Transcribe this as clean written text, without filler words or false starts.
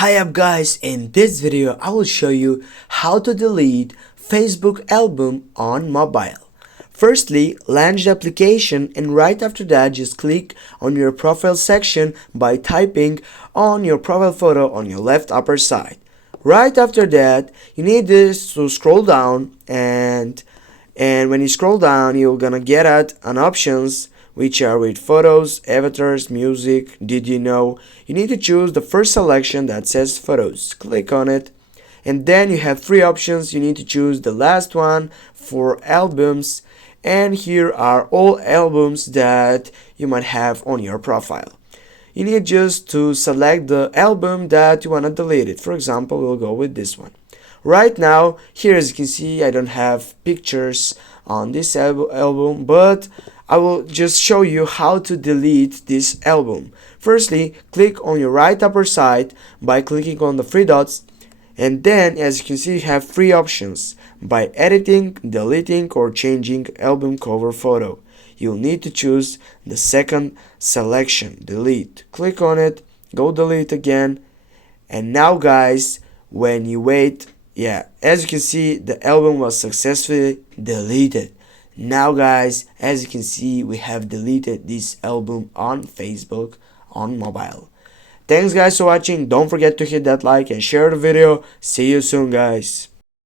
Hi up guys, in this video I will show you how to delete Facebook album on mobile. Firstly, launch the application and right after that just click on your profile section by typing on your profile photo on your left upper side. Right after that you need this to scroll down and when you scroll down you're gonna get at an options which are with photos, avatars, music, did you know. You need to choose the first selection that says photos. Click on it and then you have three options. You need to choose the last one for albums, and here are all albums that you might have on your profile. You need just to select the album that you want to delete it. For example, we'll go with this one. Right now, here as you can see, I don't have pictures on this album, but I will just show you how to delete this album. Firstly, click on your right upper side by clicking on the three dots, and then as you can see you have three options: by editing, deleting, or changing album cover photo. You'll need to choose the second selection, delete. Click on it, go delete again, and now guys, when you wait, as you can see the album was successfully deleted. Now guys, as you can see, we have deleted this album on Facebook on mobile. Thanks guys for watching. Don't forget to hit that like and share the video. See you soon guys.